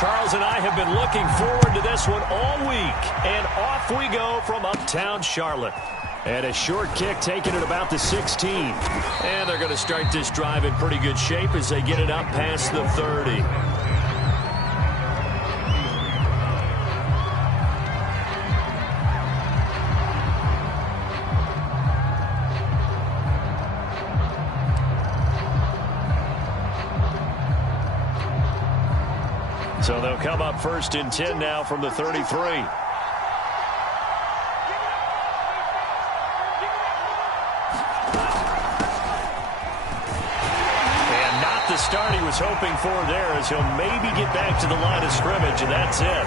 Charles and I have been looking forward to this one all week. And off we go from uptown Charlotte. And a short kick taken at about the 16. And they're going to start this drive in pretty good shape as they get it up past the 30. So they'll come up 1st and 10 now from the 33. And not the start he was hoping for there, as he'll maybe get back to the line of scrimmage, and that's it.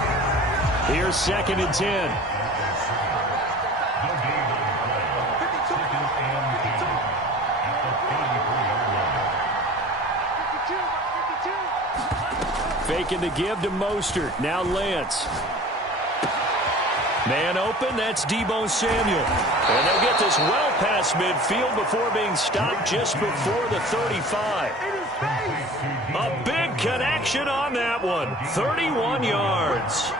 Here's 2nd and 10. Faking the give to Mostert. Now Lance. Man open. That's Deebo Samuel. And they'll get this well past midfield before being stopped just before the 35. A big connection on that one. 31 yards.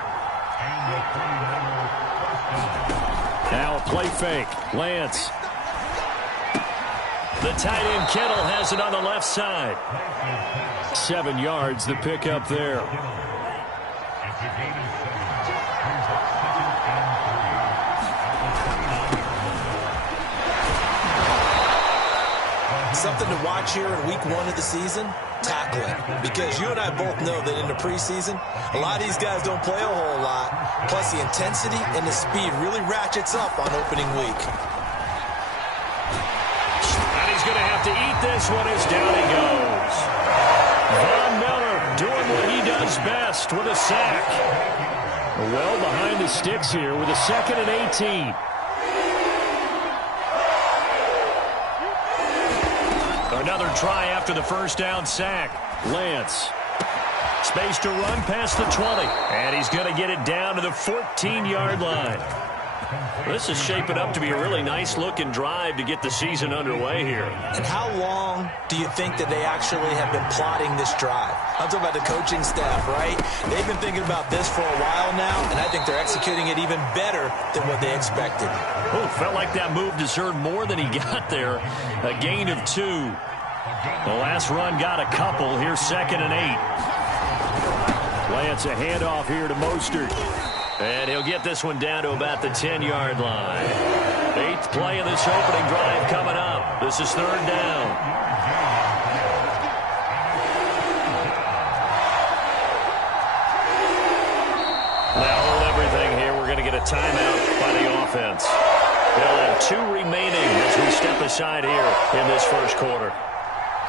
Now a play fake. Lance. The tight end Kittle has it on the left side. 7 yards, the pickup there. Something to watch here in week 1 of the season, tackling. Because you and I both know that in the preseason, a lot of these guys don't play a whole lot. Plus the intensity and the speed really ratchets up on opening week. And he's going to have to eat this one as down he goes. Von Miller doing what he does best with a sack. Well behind the sticks here with a 2nd and 18. Another try after the first down sack. Lance. Space to run past the 20. And he's going to get it down to the 14-yard line. This is shaping up to be a really nice-looking drive to get the season underway here. And how long do you think that they actually have been plotting this drive? I'm talking about the coaching staff, right? They've been thinking about this for a while now, and I think they're executing it even better than what they expected. Oh, felt like that move deserved more than he got there. A gain of 2. The last run got a couple. Here's 2nd and 8. Lance, a handoff here to Mostert. And he'll get this one down to about the 10-yard line. 8th play of this opening drive coming up. This is 3rd down. Now hold everything here. We're going to get a timeout by the offense. They'll have 2 remaining as we step aside here in this first quarter.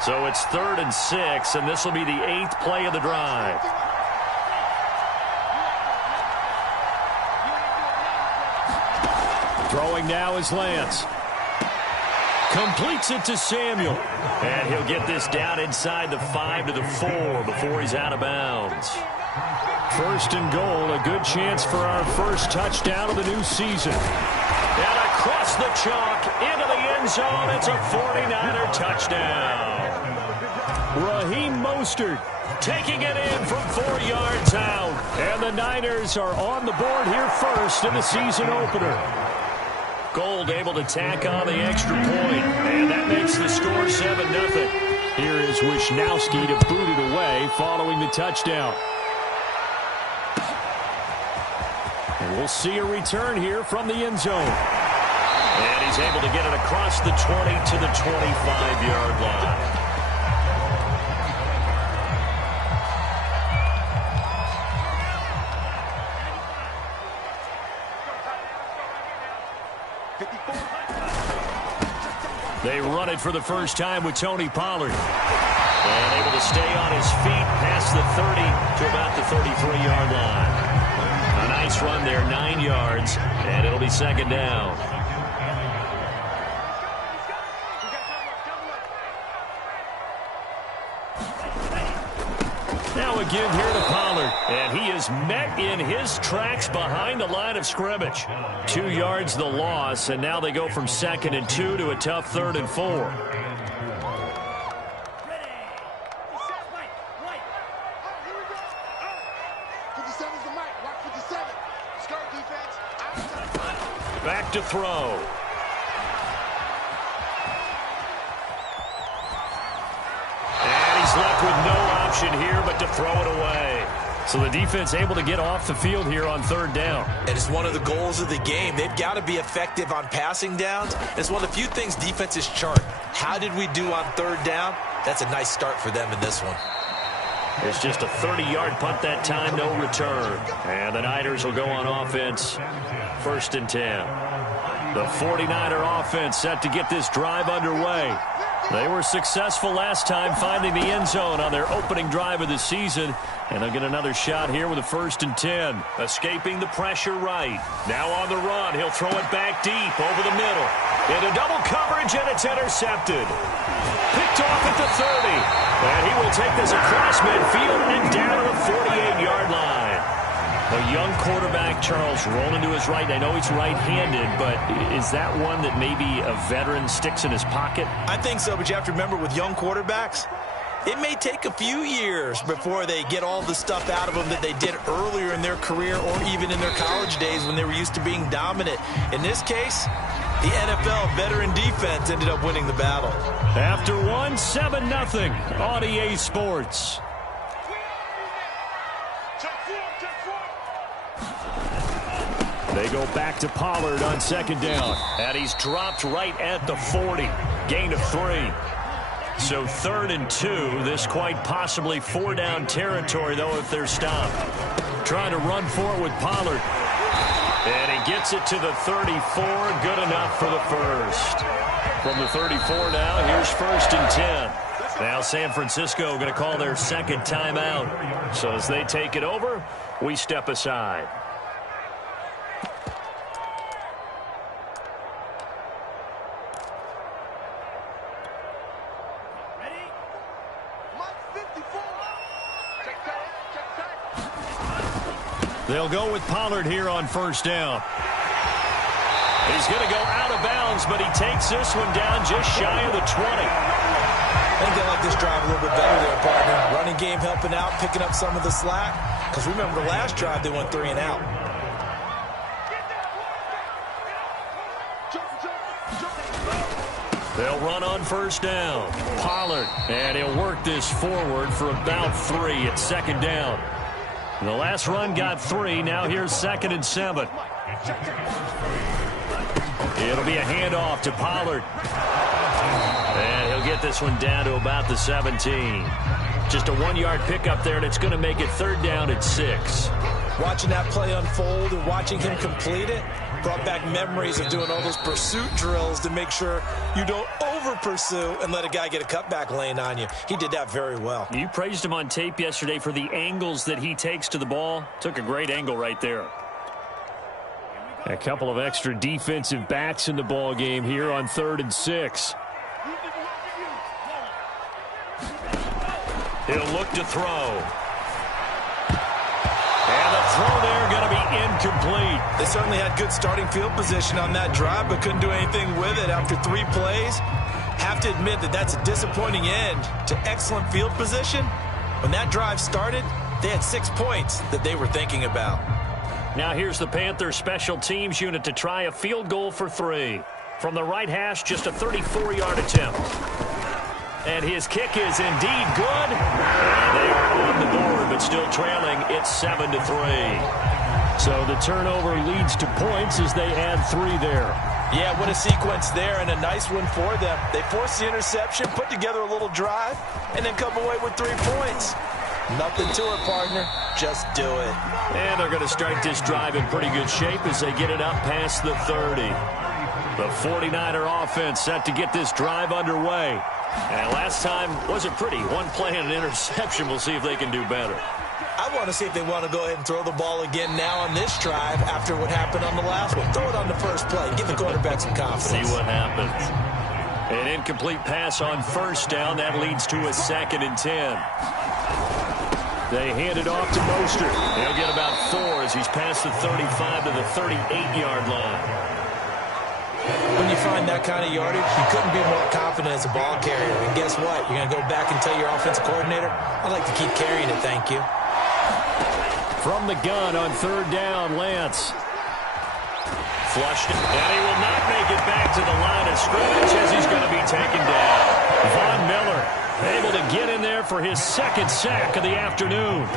So it's 3rd and 6, and this will be the 8th play of the drive. Throwing now is Lance. Completes it to Samuel. And he'll get this down inside the 5 to the 4 before he's out of bounds. 1st and goal, a good chance for our first touchdown of the new season. And across the chalk into the end zone, it's a 49er touchdown. Raheem Mostert taking it in from 4 yards out. And the Niners are on the board here first in the season opener. Gold able to tack on the extra point, and that makes the score 7-0. Here is Wisnowski to boot it away following the touchdown. And we'll see a return here from the end zone. And he's able to get it across the 20 to the 25-yard line. They run it for the first time with Tony Pollard. And able to stay on his feet past the 30 to about the 33-yard line. A nice run there, 9 yards, and it'll be 2nd down. Now a give here to Pollard, and he is met in his tracks behind the line of scrimmage. 2 yards the loss, and now they go from 2nd and 2 to a tough 3rd and 4. Back to throw. And he's left with no option here but to throw it away. So the defense able to get off the field here on third down. And it's one of the goals of the game. They've got to be effective on passing downs. It's one of the few things defenses chart. How did we do on third down? That's a nice start for them in this one. It's just a 30-yard punt that time, no return. And the Niners will go on offense, 1st and 10. The 49er offense set to get this drive underway. They were successful last time finding the end zone on their opening drive of the season. And they'll get another shot here with a 1st and 10. Escaping the pressure right. Now on the run. He'll throw it back deep over the middle. Into double coverage, and it's intercepted. Picked off at the 30. And he will take this across midfield and down to the 48-yard line. A young quarterback, Charles, rolling to his right. I know he's right-handed, but is that one that maybe a veteran sticks in his pocket? I think so, but you have to remember with young quarterbacks, it may take a few years before they get all the stuff out of them that they did earlier in their career or even in their college days when they were used to being dominant. In this case, the NFL veteran defense ended up winning the battle. After one, 7-0 on EA Sports. They go back to Pollard on 2nd down. And he's dropped right at the 40. Gain of 3. So 3rd and 2. This quite possibly 4-down territory, though, if they're stopped. Trying to run for it with Pollard. And he gets it to the 34. Good enough for the first. From the 34 now, here's 1st and 10. Now San Francisco going to call their 2nd timeout. So as they take it over, we step aside. They'll go with Pollard here on 1st down. He's going to go out of bounds, but he takes this one down just shy of the 20. I think they like this drive a little bit better there, partner. Running game helping out, picking up some of the slack. Because remember, the last drive they went 3 and out. They'll run on 1st down. Pollard, and he'll work this forward for about 3 at 2nd down. The last run got 3. Now here's 2nd and 7. It'll be a handoff to Pollard. And he'll get this one down to about the 17. Just a 1-yard pickup there, and it's going to make it 3rd down at 6. Watching that play unfold and watching him complete it brought back memories of doing all those pursuit drills to make sure you don't over-pursue and let a guy get a cutback lane on you. He did that very well. You praised him on tape yesterday for the angles that he takes to the ball. Took a great angle right there. A couple of extra defensive backs in the ball game here on 3rd and 6. He'll look to throw. And the throw there going to be incomplete. They certainly had good starting field position on that drive, but couldn't do anything with it after 3 plays. Have to admit that that's a disappointing end to excellent field position. When that drive started, they had 6 points that they were thinking about. Now here's the Panthers special teams unit to try a field goal for 3. From the right hash, just a 34-yard attempt. And his kick is indeed good. And they are on the board, but still trailing. It's 7-3. So the turnover leads to points as they add 3 there. Yeah, what a sequence there, and a nice one for them. They forced the interception, put together a little drive, and then come away with 3 points. Nothing to it, partner. Just do it. And they're going to start this drive in pretty good shape as they get it up past the 30. The 49er offense set to get this drive underway. And last time wasn't pretty. 1 play and an interception. We'll see if they can do better. I want to see if they want to go ahead and throw the ball again now on this drive after what happened on the last one. Throw it on the first play. Give the quarterback some confidence. See what happens. An incomplete pass on 1st down. That leads to a 2nd and 10. They hand it off to Mostert. He'll get about 4 as he's past the 35 to the 38-yard line. When you find that kind of yardage, you couldn't be more confident as a ball carrier. And guess what? You're going to go back and tell your offensive coordinator, I'd like to keep carrying it, thank you. From the gun on 3rd down, Lance. flushed it, and he will not make it back to the line of scrimmage as he's going to be taken down. Von Miller able to get in there for his second sack of the afternoon.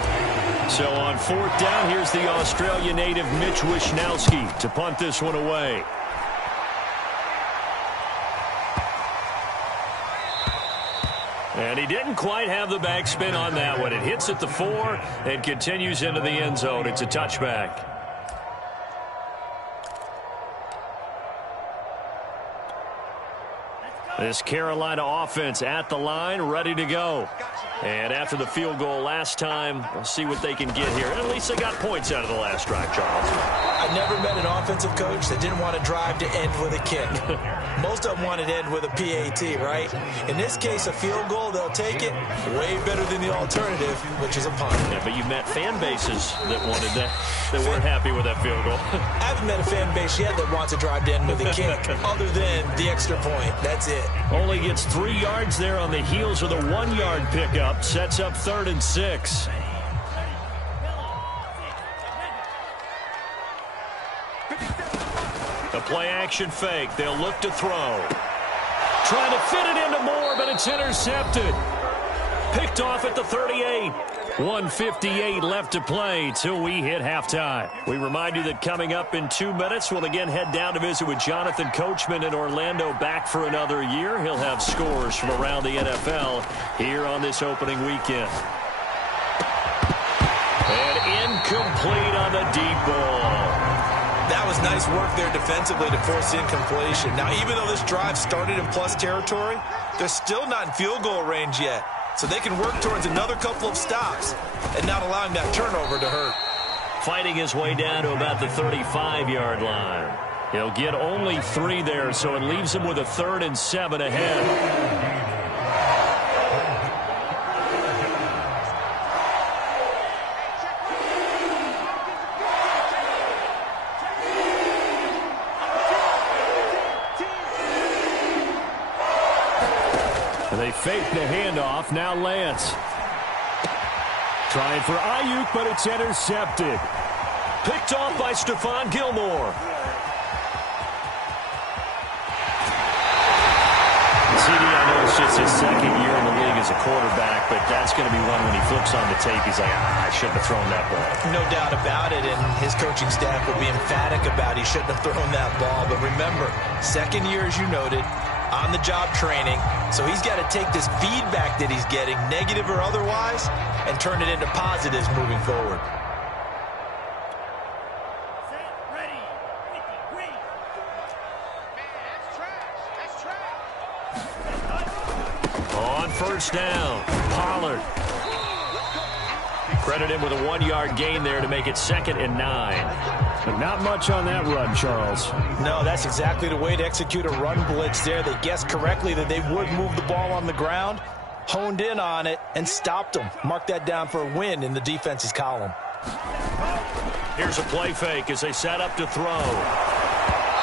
So on fourth down, here's the Australia native Mitch Wishnowsky to punt this one away. And he didn't quite have the backspin on that one. It hits at the 4 and continues into the end zone. It's a touchback. This Carolina offense at the line, ready to go. And after the field goal last time, we'll see what they can get here. At least they got points out of the last drive, Charles. I've never met an offensive coach that didn't want to drive to end with a kick. Most of them wanted to end with a PAT, right? In this case, a field goal, they'll take it. Way better than the alternative, which is a punt. Yeah, but you met fan bases that wanted that weren't happy with that field goal. I haven't met a fan base yet that wants to drive to end with a kick, other than the extra point. That's it. Only gets 3 yards there on the heels of the 1-yard pickup. Sets up 3rd and 6. The play-action fake. They'll look to throw. Trying to fit it into Moore, but it's intercepted. Picked off at the 38. 1:58 left to play till we hit halftime. We remind you that coming up in 2 minutes, we'll again head down to visit with Jonathan Coachman in Orlando, back for another year. He'll have scores from around the NFL here on this opening weekend. And incomplete on the deep ball. That was nice work there defensively to force incompletion. Now, even though this drive started in plus territory, they're still not in field goal range yet. So they can work towards another couple of stops and not allowing that turnover to hurt. Fighting his way down to about the 35-yard line. He'll get only 3 there, so it leaves him with a 3rd and 7 ahead. They fake the handoff. Now Lance. Trying for Ayuk, but it's intercepted. Picked off by Stephon Gilmore. CD, I know it's just his 2nd year in the league as a quarterback, but that's going to be one when he flips on the tape, he's like, I shouldn't have thrown that ball. No doubt about it, and his coaching staff will be emphatic about he shouldn't have thrown that ball. But remember, 2nd year, as you noted, on-the-job training, so he's got to take this feedback that he's getting, negative or otherwise, and turn it into positives moving forward. On first down, Pollard. Credit him with a 1-yard gain there to make it 2nd and 9. But not much on that run, Charles. No, that's exactly the way to execute a run blitz there. They guessed correctly that they would move the ball on the ground, honed in on it, and stopped them. Mark that down for a win in the defense's column. Here's a play fake as they set up to throw.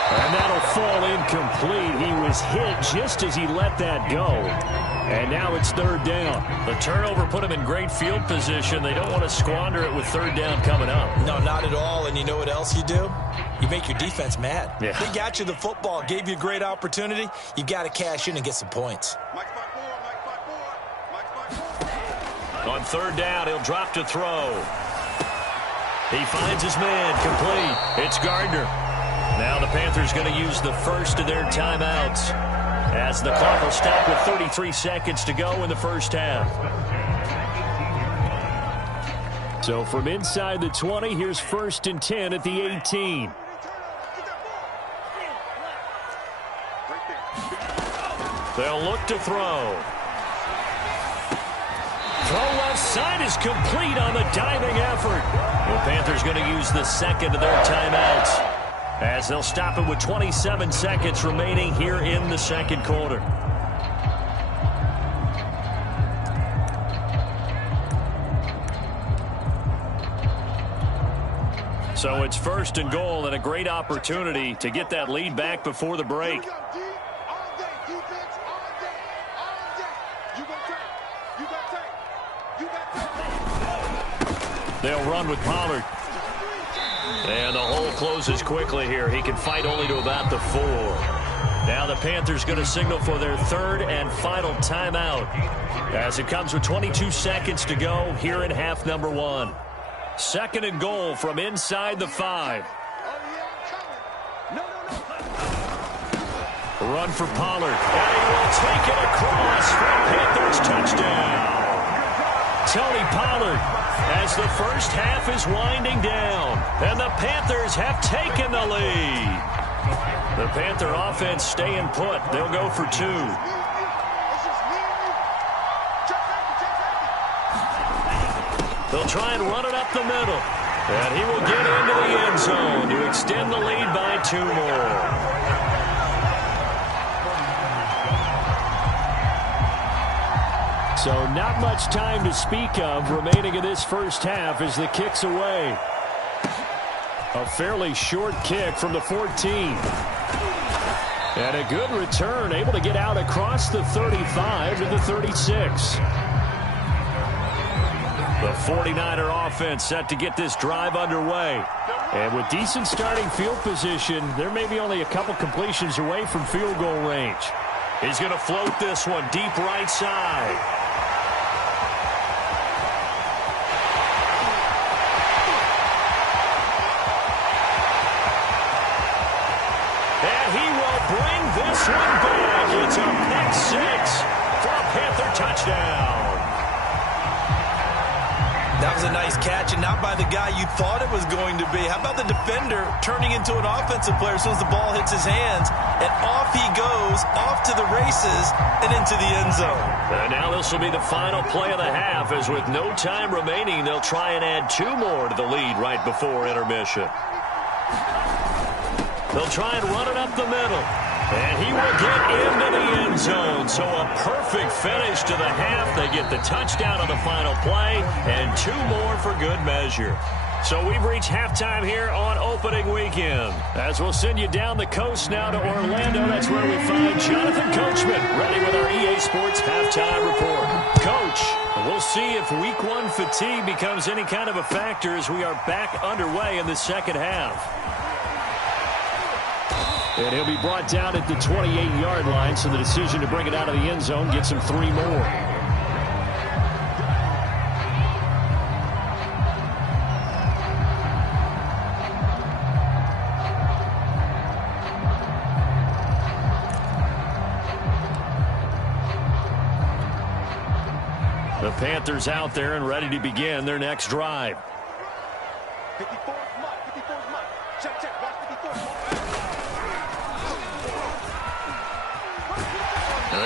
And that'll fall incomplete. He was hit just as he let that go. And now it's 3rd down. The turnover put him in great field position. They don't want to squander it with 3rd down coming up. No, not at all. And you know what else you do? You make your defense mad. Yeah. They got you the football, gave you a great opportunity. You got to cash in and get some points. On 3rd down, he'll drop to throw. He finds his man, complete. It's Gardner. Now the Panthers going to use the first of their timeouts as the clock will stop with 33 seconds to go in the first half. So from inside the 20, here's 1st and 10 at the 18. They'll look to throw. Throw left side is complete on the diving effort. The Panthers going to use the 2nd of their timeouts as they'll stop it with 27 seconds remaining here in the 2nd quarter. So it's 1st and goal and a great opportunity to get that lead back before the break. They'll run with Pollard. And the hole closes quickly here. He can fight only to about the 4. Now the Panthers going to signal for their third and final timeout as it comes with 22 seconds to go here in half number 1. Second and goal from inside the 5. Run for Pollard. And he will take it across for a Panthers touchdown. Tony Pollard as the first half is winding down. And the Panthers have taken the lead. The Panther offense staying put. They'll go for 2. They'll try and run it up the middle. And he will get into the end zone to extend the lead by 2 more. So not much time to speak of remaining in this first half as the kick's away. A fairly short kick from the 14. And a good return, able to get out across the 35 to the 36. The 49er offense set to get this drive underway. And with decent starting field position, there may be only a couple completions away from field goal range. He's going to float this one deep right side. This one back. It's a pick 6 for a Panther touchdown. That was a nice catch, and not by the guy you thought it was going to be. How about the defender turning into an offensive player as soon as the ball hits his hands, and off he goes, off to the races, and into the end zone. And now this will be the final play of the half, as with no time remaining, they'll try and add 2 more to the lead right before intermission. They'll try and run it up the middle. And he will get into the end zone. So a perfect finish to the half. They get the touchdown on the final play and 2 more for good measure. So we've reached halftime here on opening weekend. As we'll send you down the coast now to Orlando. That's where we find Jonathan Coachman ready with our EA Sports halftime report. Coach, we'll see if week 1 fatigue becomes any kind of a factor as we are back underway in the second half. And he'll be brought down at the 28-yard line, so the decision to bring it out of the end zone gets him 3 more. The Panthers out there and ready to begin their next drive. 54 Mike, 54 Mike. Check, watch 54.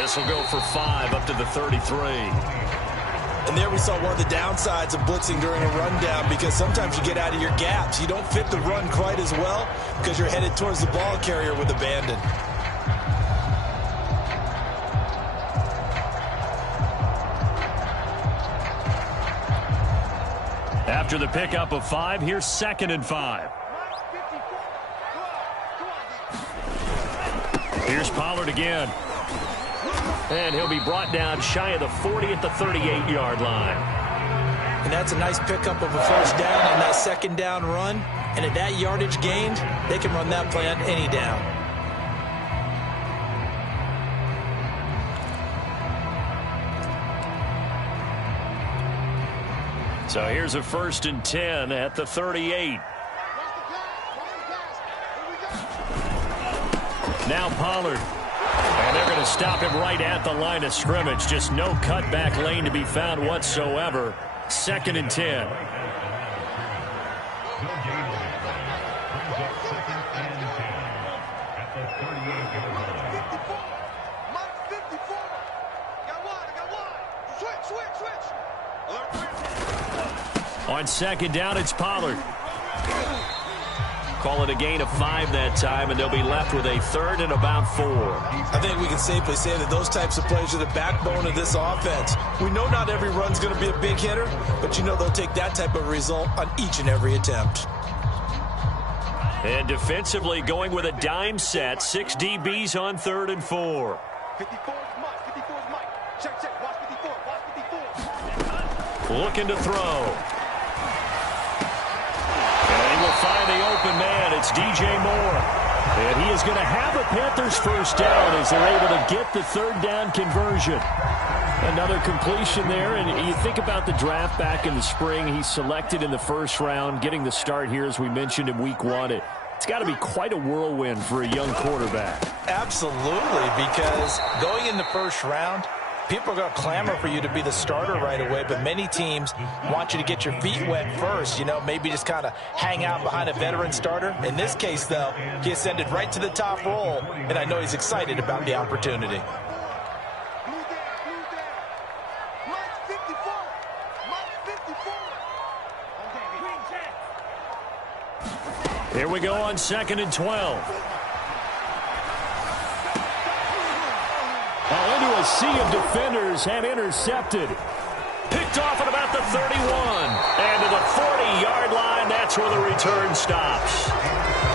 This will go for 5 up to the 33. And there we saw one of the downsides of blitzing during a rundown, because sometimes you get out of your gaps. You don't fit the run quite as well because you're headed towards the ball carrier with abandon. After the pickup of 5, here's 2nd and 5. Here's Pollard again. And he'll be brought down shy of the 40 at the 38-yard line. And that's a nice pickup of a first down on that second down run. And at that yardage gained, they can run that play on any down. So here's a 1st and 10 at the 38. Now Pollard. And they're going to stop him right at the line of scrimmage. Just no cutback lane to be found whatsoever. 2nd and 10. On 2nd down, it's Pollard. Call it a gain of 5 that time, and they'll be left with a 3rd and about 4. I think we can safely say that those types of plays are the backbone of this offense. We know not every run's going to be a big hitter, but you know they'll take that type of result on each and every attempt. And defensively going with a dime set, 6 DBs on 3rd and 4. 54 Mike, 54 Mike. Check, watch 54, watch 54. Looking to throw. find the open man. It's DJ Moore. And he is going to have a Panthers first down as they're able to get the third down conversion. Another completion there, and you think about the draft back in the spring. He's selected in the first round, getting the start here, as we mentioned, in week 1. It's got to be quite a whirlwind for a young quarterback. Absolutely, because going in the first round, people are going to clamor for you to be the starter right away, but many teams want you to get your feet wet first, you know, maybe just kind of hang out behind a veteran starter. In this case, though, he ascended right to the top role, and I know he's excited about the opportunity. Here we go on 2nd and 12. Into a sea of defenders and intercepted. Picked off at about the 31. And to the 40-yard line, that's where the return stops.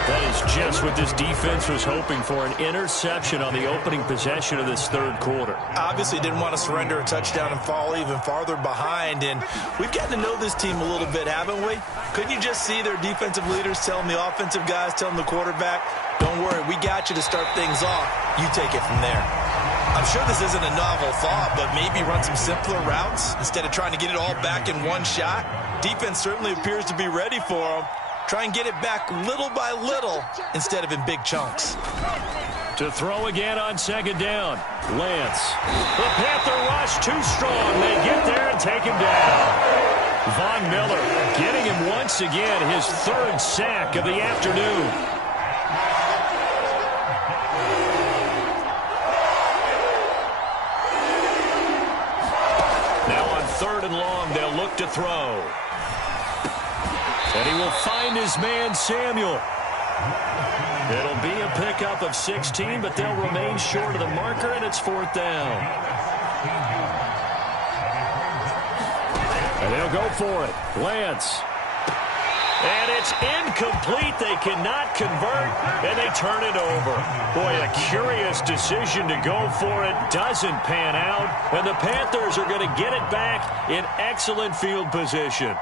That is just what this defense was hoping for, an interception on the opening possession of this third quarter. Obviously didn't want to surrender a touchdown and fall even farther behind, and we've gotten to know this team a little bit, haven't we? Couldn't you just see their defensive leaders telling the offensive guys, telling the quarterback, don't worry, we got you to start things off. You take it from there. I'm sure this isn't a novel thought, but maybe run some simpler routes instead of trying to get it all back in one shot. Defense certainly appears to be ready for them. Try and get it back little by little instead of in big chunks. To throw again on 2nd down, Lance. The Panther rush too strong. They get there and take him down. Von Miller getting him once again, his 3rd sack of the afternoon. Now on 3rd and long, they'll look to throw. And he will find his man, Samuel. It'll be a pickup of 16, but they'll remain short of the marker, and it's 4th down. And they'll go for it. Lance. And it's incomplete. They cannot convert, and they turn it over. Boy, a curious decision to go for it. Doesn't pan out, and the Panthers are going to get it back in excellent field position.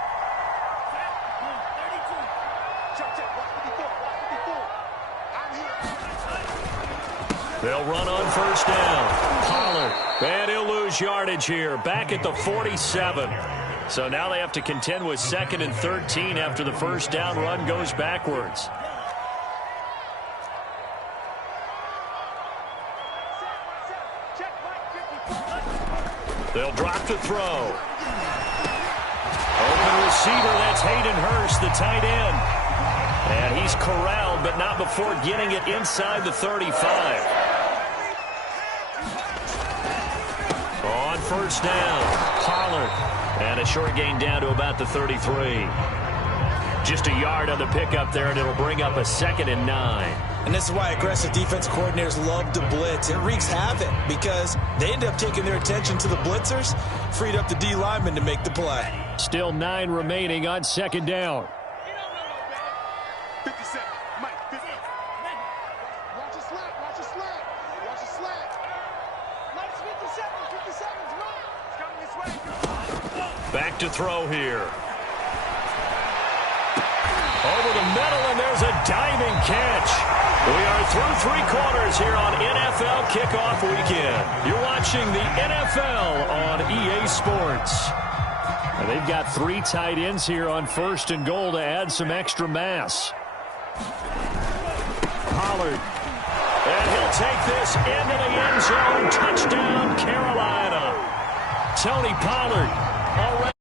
They'll run on 1st down. Pollard. And he'll lose yardage here. Back at the 47. So now they have to contend with 2nd and 13 after the first down run goes backwards. They'll drop to throw. Open receiver, that's Hayden Hurst, the tight end. And he's corralled, but not before getting it inside the 35. On 1st down, Pollard. And a short gain down to about the 33. Just a yard on the pickup there, and it'll bring up a 2nd and 9. And this is why aggressive defense coordinators love to blitz. It wreaks havoc because they end up taking their attention to the blitzers, freed up the D lineman to make the play. Still 9 remaining on 2nd down. 57. Mike, 50. Watch your slack. Watch your slack. Watch your slack. Mike's 57. 57's mine. It's coming this way. Back to throw here. Over the middle, and there's a diving catch. We are through 3 quarters here on NFL Kickoff Weekend. You're watching the NFL on EA Sports. And they've got 3 tight ends here on 1st and goal to add some extra mass. Pollard. And he'll take this into the end zone. Touchdown, Carolina. Tony Pollard already